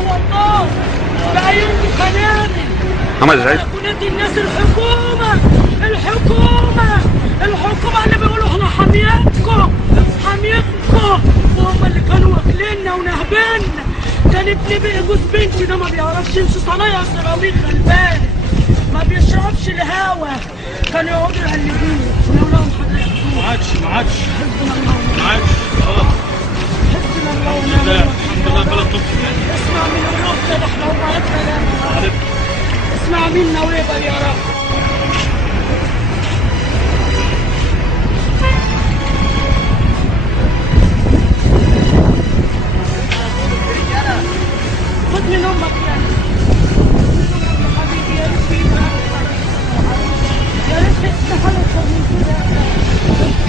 والله بعيوني قنابل. محمد سعيد ولاد الناس الحكومة اللي بيقولوا احنا حاميتكم وهم اللي كانوا واكليننا ونهبنا. كان ابني جوز بنتي ده ما بيعرفش يمشي صنايع سيراميك غلبان، ما بيشربش الهوا، كانوا يقعدوا يقلبوه ولو لهم حاجة ياخدوها. ما عادش حسبنا الله ونعم الوكيل. بلد طب اسمع من الوقت ده احنا وبعدنا اسمع منا ويقبل يا رب. خد من امك يا حبيبي، يا ريت في يا ريت تستحل اكتر من كده،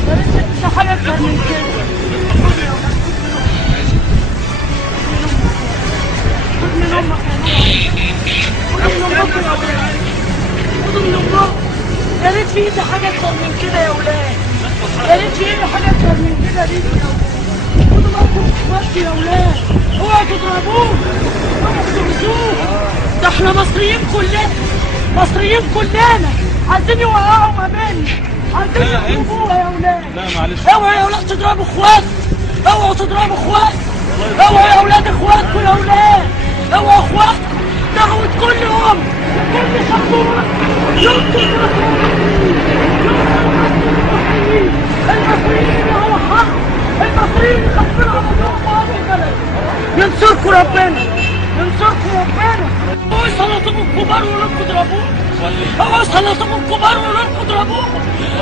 يا ريت تستحل اكتر من كده. خد من امك يا ولاد، خدوا من امك. يا ريت في ايدي حاجه اكتر من كده يا ولاد، يا ريت في ايدي حاجه اكتر من كده ليكوا يا ولاد. خدوا معاكم اخواتي يا ولاد، اوعوا تضربوه، اوعوا تغزوه. ده احنا مصريين كلنا عايزين يوقعوا ما بيننا، عايزين يضربوها يا ولاد. لا معلش، اوعوا يا ولاد تضربوا اخواتكم، اوعوا تضربوا اخواتكم، اوعوا يا ولاد اخواتكم يا ولاد، اوعوا اخواتكم. دعوة كل ام كل خطوة ينصر المصريين اللي على حق، المصريين اللي خايفين على هذا البلد. ينصركم ربنا، ينصركم ربنا. اوعوا يسلطوكم الكبار ويقولوا اضربوه، اوعوا يسلطوكم الكبار ويقولوا اضربوه.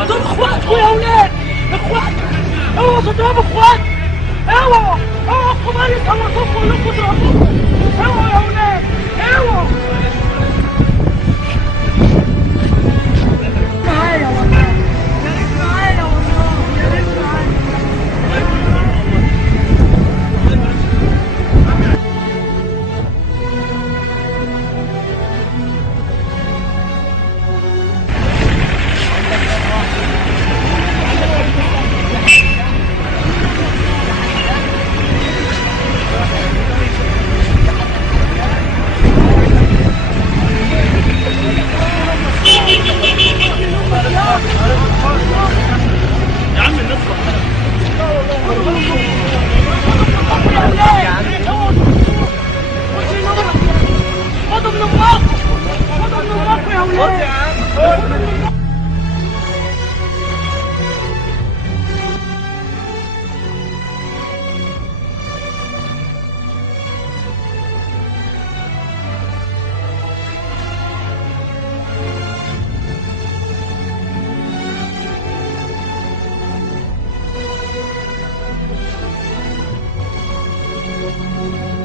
دول اخواتكم يا ولاد، اخواتكم، اوعوا تضربوا اخواتكم، اوعوا الكبار يسلطوكم ويقولوا اضربوه، اوعوا يا ولاد، اوعوا. معايا والله، يا ريت معايا والله، يا ريت معايا. يا عم الناس خدوا من امكم يا ولاد. Thank you.